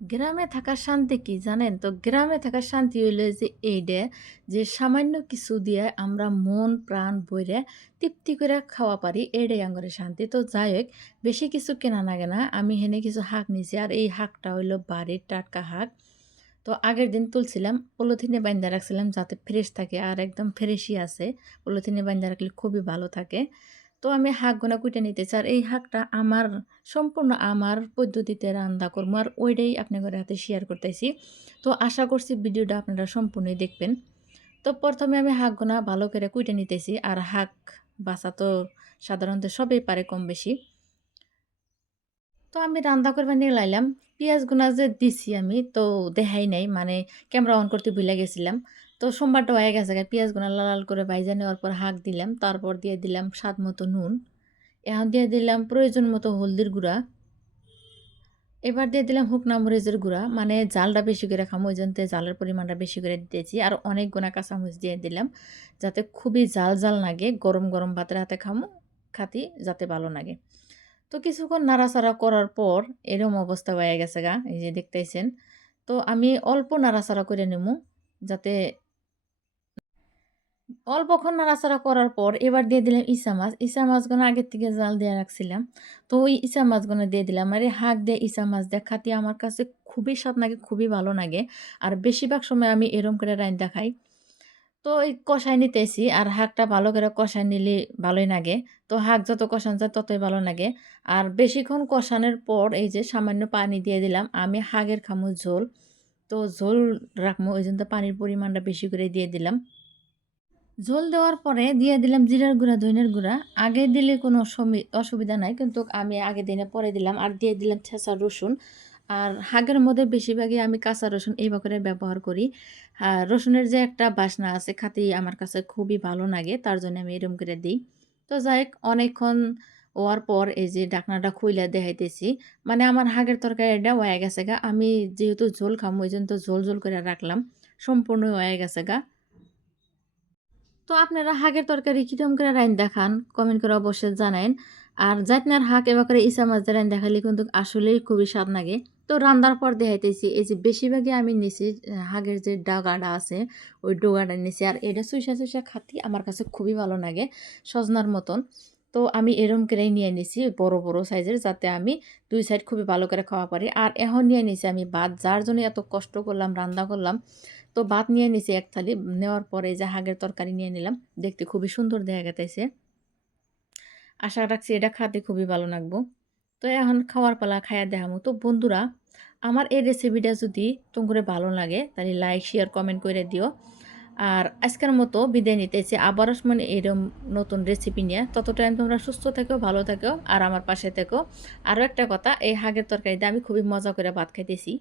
গ্রামে থাকার শান্তি কি জানেন? তো গ্রামে থাকার শান্তি হইল যে এইডা যে সামান্য কিছু দিয়ে আমরা মন, প্রাণ বইরে তৃপ্তি করে খাওয়া পারি এইডাই আঙ্গরে শান্তি। তো যাই হোক বেশি কিছু কেনা লাগে না। আমি হেনে কিছু শাক নিছি। আর এই শাকটা হইল বাড়ির টাটকা শাক। তো আগের দিন তুলছিলাম, পলিথিনে বাইন্ধা রাখছিলাম যাতে ফ্রেশ থাকে, আর একদম ফ্রেশই আছে। পলিথিনে বাইন্ধা রাখলে খুবই ভালো থাকে। তো আমি হাঁক গোনা কুইটা নিতেছি। আর এই হাঁকটা আমার, সম্পূর্ণ আমার পদ্ধতিতে রান্না করব। আর ওইটাই আপনাদের হাতে শেয়ার করতেছি। তো আশা করছি ভিডিওটা আপনারা সম্পূর্ণই দেখবেন। তো প্রথমে আমি হাঁক গোনা ভালো করে কুইটা নিতেছি। আর হাঁক বাসা তো সাধারণত সবাই পারে কম বেশি। তো আমি রান্না করবার নিয়ে লাইলাম। পিঁয়াজগুনা যে দিছি আমি তো দেখাই নাই মানে ক্যামেরা অন করতে ভুলে গেছিলাম। তো সোমবারটা হয়ে গেছে। পিঁয়াজগুনা লাল, লাল করে ভাইজা নেওয়ার পর শাক দিলাম। তারপর দিয়ে দিলাম স্বাদ মতো নুন। এখন দিয়ে দিলাম প্রয়োজন মতো হলদির গুঁড়া। এবার দিয়ে দিলাম শুকনা মরিচের গুঁড়া। মানে জালটা বেশি করে খামো ওই ওইজন্য জালের পরিমাণটা বেশি করে দিয়েছি আর অনেকগুনা কাঁচামরিচ দিয়ে দিলাম। যাতে খুবই জাল, জাল লাগে। গরম, গরম ভাতের হাতে খামো খাতি যাতে ভালো লাগে। তো কিছুক্ষণ নাড়াচাড়া করার পর এরকম অবস্থা হয়ে গেছে গা। এই যে দেখতেছেন। তো আমি অল্প নাড়াচাড়া করে নিমু যাতে অল্পক্ষণ নাড়াচাড়া করার পর এবার দিয়ে দিলাম ইচা মাছ। ইচা মাছগুলো আগের থেকে জাল দিয়ে রাখছিলাম। তো ওই ইচা মাছগুলো দিয়ে দিলাম। আর এই শাক দিয়ে ইচা মাছ দিয়ে খাতি আমার কাছে খুবই স্বাদ লাগে, খুবই ভালো লাগে। আর বেশিরভাগ সময় আমি এরম করে রাইন্দা খাই। তো এই কষাই নিতেছি আর শাকটা ভালো করে কষাই নিলে ভালোই লাগে। তো শাক যত কষানো যায় ততই ভালো লাগে। আর বেশিক্ষণ কষানোর পর এই যে সামান্য পানি দিয়ে দিলাম। আমি শাকের খামু ঝোল। তো ঝোল রাখমু ওইজন্য পানির পরিমাণটা বেশি করে দিয়ে দিলাম। ঝোল দেওয়ার পরে দিয়ে দিলাম জিরার গুঁড়া, ধইনার গুঁড়া। আগে দিলে কোনো অসুবিধা নাই। কিন্তু আমি আগে দিনে পরে দিলাম। আর দিয়ে দিলাম ছেঁচা রসুন। আর শাকের মধ্যে বেশিরভাগই আমি কাঁচা রসুন এই করে ব্যবহার করি। আর রসুনের যে একটা বাসনা আছে খাতি আমার কাছে খুবই ভালো লাগে। তার জন্য আমি এরকম করে দিই তো যাই হোক অনেকক্ষণ হওয়ার পর এই যে ঢাকনাটা খুইলা দেখাইতেছি। মানে আমার শাকের তরকারিটা হয়ে গেছে গা। আমি যেহেতু ঝোল খামু ওইজন্য তো ঝোল, ঝোল করে রাখলাম। সম্পূর্ণ হয়ে গেছে গা। তো আপনারা হাগের তরকারি কীরকম করে রাইন্দা খান কমেন্ট করে অবশ্যই জানাইন। আর জাইতনার শাক এবার করে ইচা মাছ দিয়ে রাইন্দা দেখালে কিন্তু আসলেই খুবই স্বাদ লাগে। তো রান্নার পর দেখাইতেছি এই যে বেশিরভাগই আমি নিছি হাগের যে ডাগাটা আছে ওই ডগাটা নিছি। আর এটা চুইসা, চুইসা খাতি আমার কাছে খুবই ভালো লাগে সজনার মতন। তো আমি এরম করেই নিয়ে নিছি বড়, বড় সাইজের যাতে আমি দুই সাইড খুবই ভালো করে খাওয়া পারি। আর এখন নিয়ে নিছি আমি ভাত যার জন্য এত কষ্ট করলাম, রান্না করলাম। তো ভাত নিয়ে নিছি এক থালি। নেওয়ার পরে যে হাগের তরকারি নিয়ে নিলাম। দেখতে খুবই সুন্দর দেখা যাইতেছে। আশা রাখছি এটা খাতে খুবই ভালো লাগবো। তো এখন খাওয়ার পালা খাইয়া দেখামু। তো বন্ধুরা আমার এই রেসিপিটা যদি তোমরা ভালো লাগে তাহলে লাইক, শেয়ার, কমেন্ট করে দিও। আর আজকের মতো বিদায় নিতেছি। আবারও মানে এরকম নতুন রেসিপি নিয়ে। তত টাইম তোমরা সুস্থ থেকো, ভালো থেকো আর আমার পাশে থেকো। আরও একটা কথা এই হাগের তরকারিতে আমি খুবই মজা করে ভাত খাইতেছি।